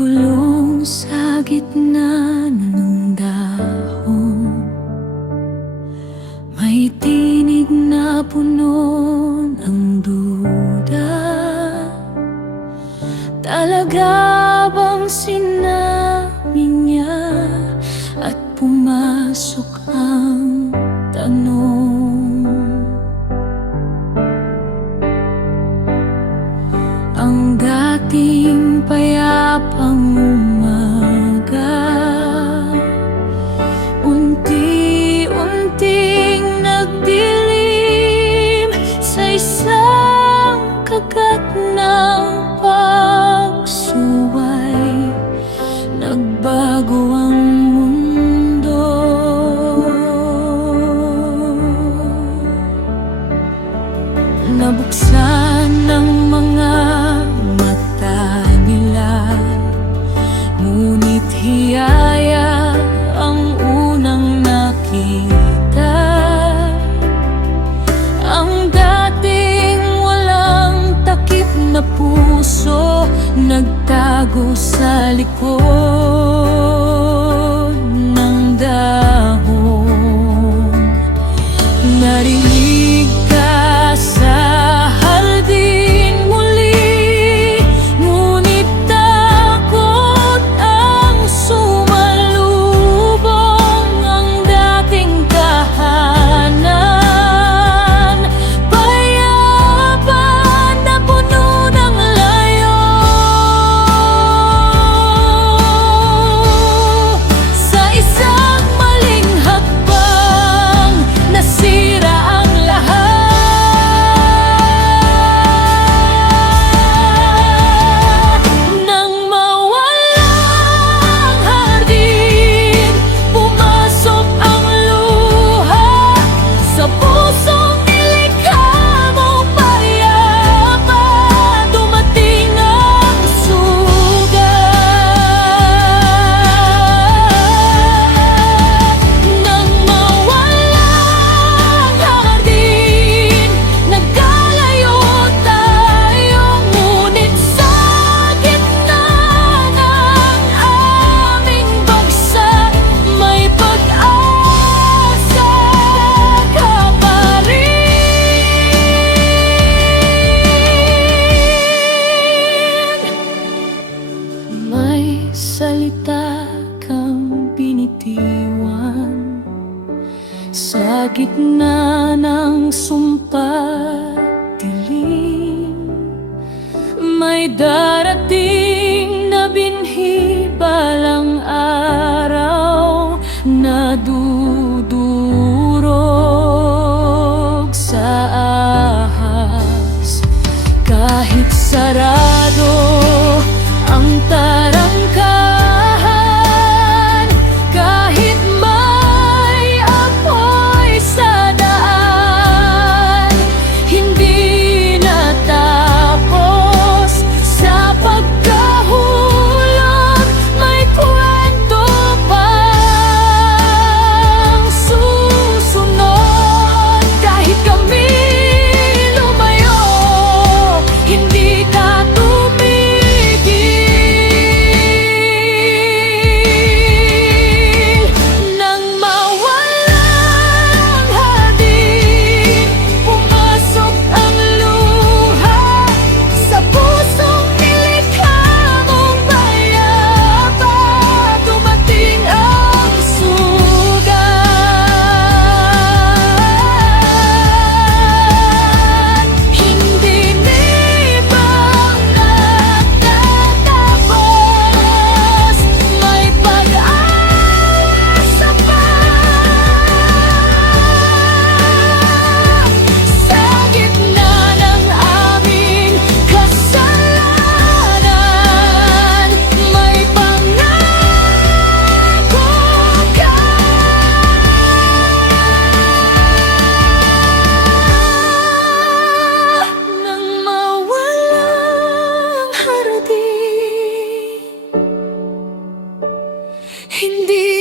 Nagbulong sa gitna ng dahon, may tinig na puno ng duda. Talaga bang sinabi niya at pumasok ang tanong? Ang dating payapang umaga, unti-unting nagdilim sa isang kagat ng pagsuway. Nagbago ang mundo. Nabuksan ng mga mata nila, ngunit hiyaya ang unang nakita. Ang dating walang takip na puso, nagtago sa likod ng dahon. Narinig ka sa hardin muli, ngunit takot ang sumalubong. Ang dating tahanan, payapan na puno ng layo. Sa isang maling hakbang, nasira ang lahat. Nang mawalang hardin, pumasok ang luha sa pusong nilikha mong payapa. Dumating ang sugat. Nang mawalang hardin, nagkalayo tayo, ngunit sa gitna ng aming bagsak, may pag-asa ka pa rin. May salita kang binitiwan sa gitna ng sumpa dilim. May darating na binhi balang araw na dudurog sa ahas. Kahit sarado ang tarangkahan, kahit may apoy sa daan, hindi natapos sa pagkahulog. May kwento pang susunod. Kahit kami lumayo, hindi ka tumigil. Nang mawalang hardin, pumasok ang luha sa pusong nilikha mong payapa. Dumating ang sugat. Hindi libang natatapos, may pag-asa pa. Sa gitna ng aming kasalanan, may pangako ka. Nang mawalang hardin, hindi